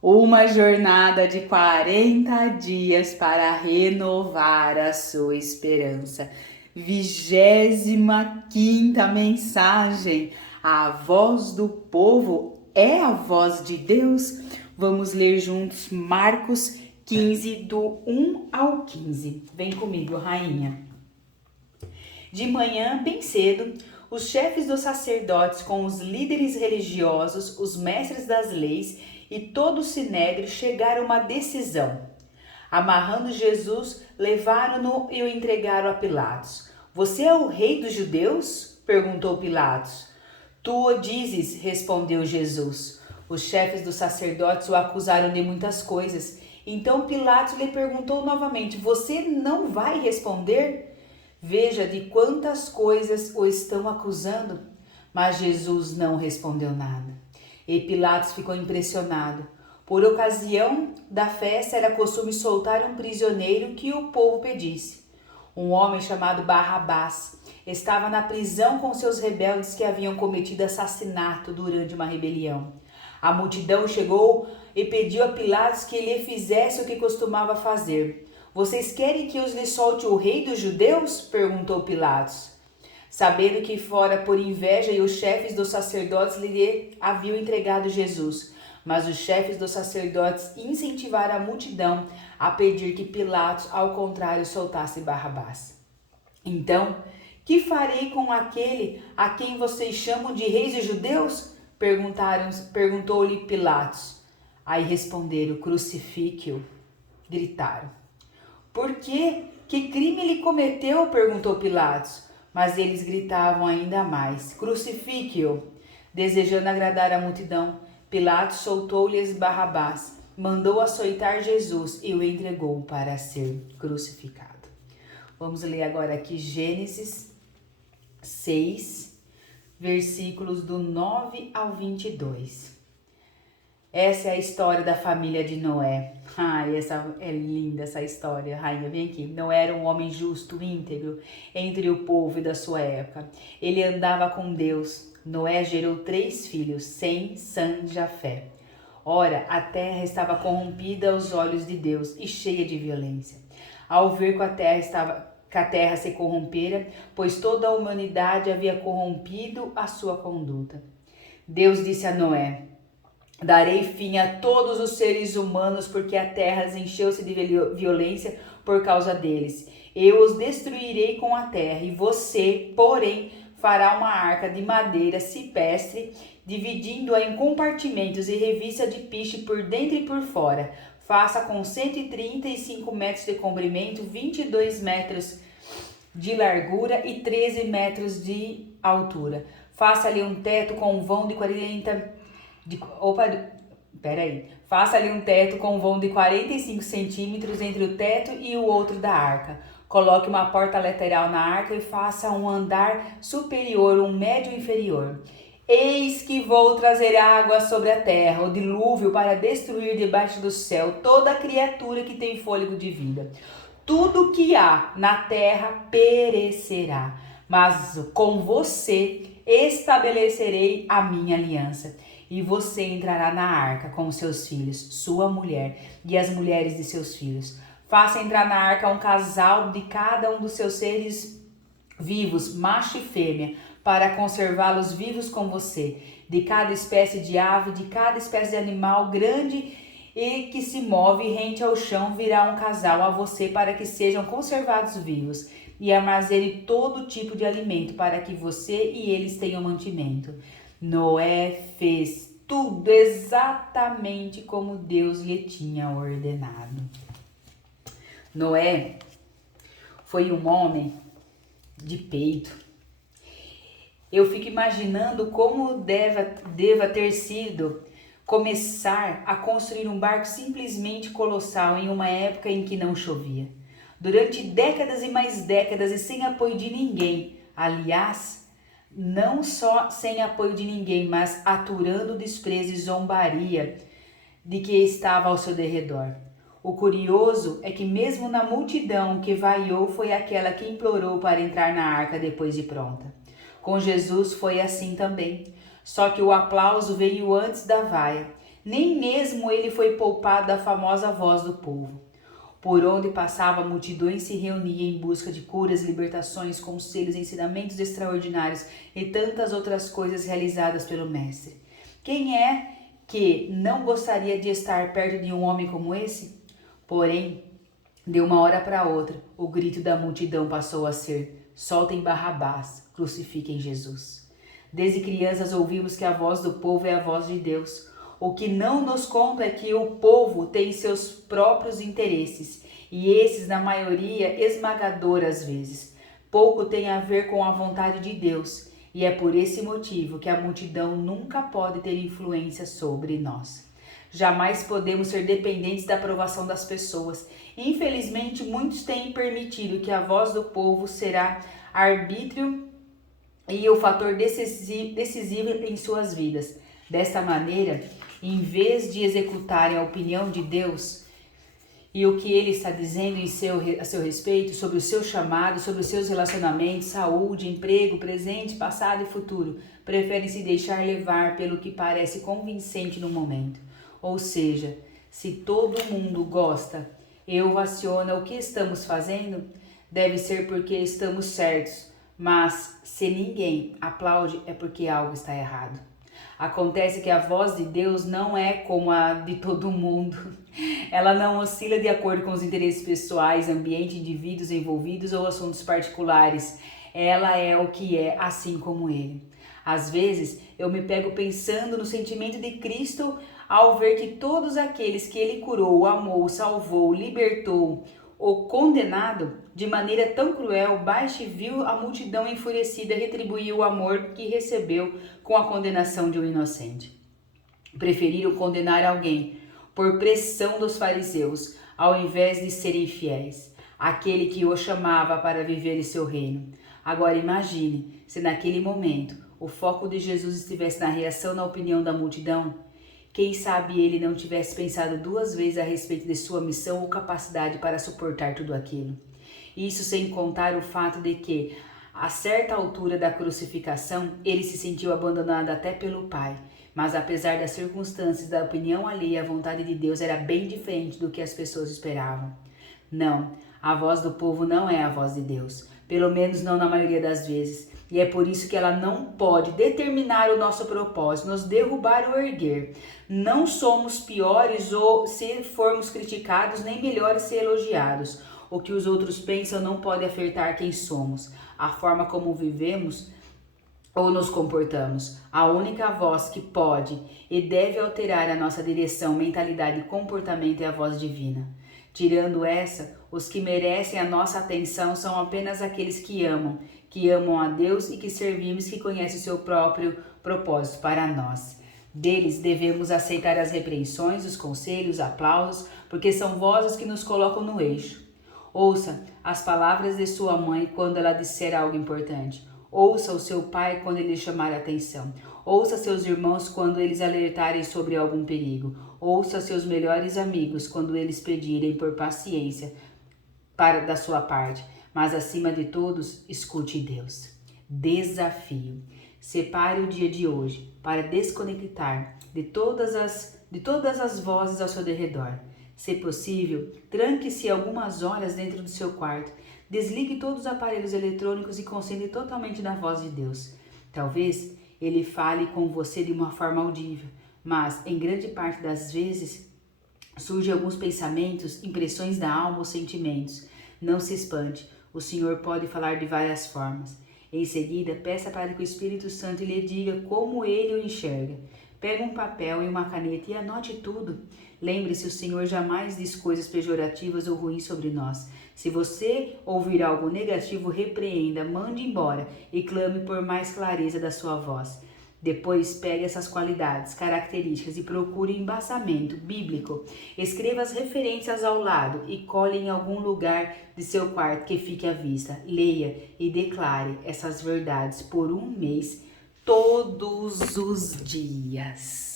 Uma jornada de 40 dias para renovar a sua esperança. 25ª mensagem. A voz do povo é a voz de Deus. Vamos ler juntos Marcos 15, do 1 ao 15. Vem comigo, rainha. De manhã, bem cedo, os chefes dos sacerdotes com os líderes religiosos, os mestres das leis e todo o sinédrio chegaram a uma decisão. Amarrando Jesus, levaram-no e o entregaram a Pilatos. Você é o rei dos judeus? Perguntou Pilatos. Tu o dizes, respondeu Jesus. Os chefes dos sacerdotes o acusaram de muitas coisas. Então Pilatos lhe perguntou novamente, você não vai responder? Veja de quantas coisas o estão acusando. Mas Jesus não respondeu nada. E Pilatos ficou impressionado. Por ocasião da festa era costume soltar um prisioneiro que o povo pedisse. Um homem chamado Barrabás estava na prisão com seus rebeldes que haviam cometido assassinato durante uma rebelião. A multidão chegou e pediu a Pilatos que lhe fizesse o que costumava fazer. Vocês querem que eu lhes solte o rei dos judeus? Perguntou Pilatos. Sabendo que fora por inveja e os chefes dos sacerdotes lhe haviam entregado Jesus. Mas os chefes dos sacerdotes incentivaram a multidão a pedir que Pilatos, ao contrário, soltasse Barrabás. Então, que farei com aquele a quem vocês chamam de rei dos judeus? Perguntou-lhe Pilatos. Aí responderam, crucifique-o. Gritaram. Por quê? Que crime ele cometeu? Perguntou Pilatos. Mas eles gritavam ainda mais, crucifique-o. Desejando agradar a multidão, Pilatos soltou-lhes Barrabás, mandou açoitar Jesus e o entregou para ser crucificado. Vamos ler agora aqui Gênesis 6, versículos do 9 ao 22. Essa é a história da família de Noé. Ai, essa é linda essa história, rainha, vem aqui. Noé era um homem justo, íntegro, entre o povo e da sua época. Ele andava com Deus. Noé gerou 3 filhos, Sem, Sam e Jafé. Ora, a terra estava corrompida aos olhos de Deus e cheia de violência. Ao ver que a terra se corrompera, pois toda a humanidade havia corrompido a sua conduta. Deus disse a Noé, darei fim a todos os seres humanos, porque a terra encheu-se de violência por causa deles. Eu os destruirei com a terra, e você, porém, fará uma arca de madeira cipestre, dividindo-a em compartimentos e revista de piche por dentro e por fora. Faça com 135 metros de comprimento, 22 metros de largura e 13 metros de altura. Faça-lhe um teto com um vão de 40... Faça-lhe um teto com um vão de 45 centímetros entre o teto e o outro da arca. Coloque uma porta lateral na arca e faça um andar superior, um médio inferior. Eis que vou trazer água sobre a terra, o dilúvio, para destruir debaixo do céu toda criatura que tem fôlego de vida. Tudo que há na terra perecerá, mas com você estabelecerei a minha aliança. E você entrará na arca com os seus filhos, sua mulher e as mulheres de seus filhos. Faça entrar na arca um casal de cada um dos seus seres vivos, macho e fêmea, para conservá-los vivos com você. De cada espécie de ave, de cada espécie de animal grande e que se move rente ao chão, virá um casal a você para que sejam conservados vivos. E armazene todo tipo de alimento para que você e eles tenham mantimento. Noé fez tudo exatamente como Deus lhe tinha ordenado. Noé foi um homem de peito. Eu fico imaginando como deva ter sido começar a construir um barco simplesmente colossal em uma época em que não chovia. Durante décadas e mais décadas e sem apoio de ninguém. Aliás, não só sem apoio de ninguém, mas aturando o desprezo e zombaria de que estava ao seu derredor. O curioso é que mesmo na multidão que vaiou foi aquela que implorou para entrar na arca depois de pronta. Com Jesus foi assim também, só que o aplauso veio antes da vaia. Nem mesmo ele foi poupado da famosa voz do povo. Por onde passava, multidões se reuniam em busca de curas, libertações, conselhos, ensinamentos extraordinários e tantas outras coisas realizadas pelo Mestre. Quem é que não gostaria de estar perto de um homem como esse? Porém, de uma hora para outra, o grito da multidão passou a ser: soltem Barrabás, crucifiquem Jesus. Desde crianças ouvimos que a voz do povo é a voz de Deus. O que não nos conta é que o povo tem seus próprios interesses, e esses, na maioria, esmagador às vezes. Pouco tem a ver com a vontade de Deus, e é por esse motivo que a multidão nunca pode ter influência sobre nós. Jamais podemos ser dependentes da aprovação das pessoas. Infelizmente, muitos têm permitido que a voz do povo será arbítrio e o fator decisivo em suas vidas. Desta maneira, em vez de executarem a opinião de Deus e o que Ele está dizendo a seu respeito, sobre o seu chamado, sobre os seus relacionamentos, saúde, emprego, presente, passado e futuro, preferem se deixar levar pelo que parece convincente no momento. Ou seja, se todo mundo gosta e ovaciona o que estamos fazendo, deve ser porque estamos certos, mas se ninguém aplaude é porque algo está errado. Acontece que a voz de Deus não é como a de todo mundo. Ela não oscila de acordo com os interesses pessoais, ambiente, indivíduos envolvidos ou assuntos particulares. Ela é o que é, assim como Ele. Às vezes, eu me pego pensando no sentimento de Cristo ao ver que todos aqueles que Ele curou, amou, salvou, libertou, o condenado, de maneira tão cruel, baixa e viu a multidão enfurecida retribuir o amor que recebeu com a condenação de um inocente. Preferiram condenar alguém por pressão dos fariseus, ao invés de serem fiéis, aquele que o chamava para viver em seu reino. Agora imagine se naquele momento o foco de Jesus estivesse na reação na opinião da multidão. Quem sabe ele não tivesse pensado 2 vezes a respeito de sua missão ou capacidade para suportar tudo aquilo. Isso sem contar o fato de que, a certa altura da crucificação, ele se sentiu abandonado até pelo Pai. Mas apesar das circunstâncias, da opinião alheia, a vontade de Deus era bem diferente do que as pessoas esperavam. Não, a voz do povo não é a voz de Deus, pelo menos não na maioria das vezes. E é por isso que ela não pode determinar o nosso propósito, nos derrubar ou erguer. Não somos piores ou se formos criticados, nem melhores se elogiados. O que os outros pensam não pode afetar quem somos, a forma como vivemos ou nos comportamos. A única voz que pode e deve alterar a nossa direção, mentalidade e comportamento é a voz divina. Tirando essa, os que merecem a nossa atenção são apenas aqueles que amam a Deus e que servimos, que conhecem o seu próprio propósito para nós. Deles devemos aceitar as repreensões, os conselhos, os aplausos, porque são vozes que nos colocam no eixo. Ouça as palavras de sua mãe quando ela disser algo importante. Ouça o seu pai quando ele chamar a atenção. Ouça seus irmãos quando eles alertarem sobre algum perigo. Ouça seus melhores amigos quando eles pedirem por paciência da sua parte. Mas acima de todos, escute Deus. Desafio. Separe o dia de hoje para desconectar de todas as vozes ao seu derredor. Se possível, tranque-se algumas horas dentro do seu quarto. Desligue todos os aparelhos eletrônicos e concentre totalmente na voz de Deus. Talvez Ele fale com você de uma forma audível, mas em grande parte das vezes surgem alguns pensamentos, impressões da alma ou sentimentos. Não se espante, o Senhor pode falar de várias formas. Em seguida, peça para que o Espírito Santo lhe diga como Ele o enxerga. Pegue um papel e uma caneta e anote tudo. Lembre-se, o Senhor jamais diz coisas pejorativas ou ruins sobre nós. Se você ouvir algo negativo, repreenda, mande embora e clame por mais clareza da sua voz. Depois pegue essas qualidades, características e procure embasamento bíblico. Escreva as referências ao lado e cole em algum lugar de seu quarto que fique à vista. Leia e declare essas verdades por 1 mês, todos os dias.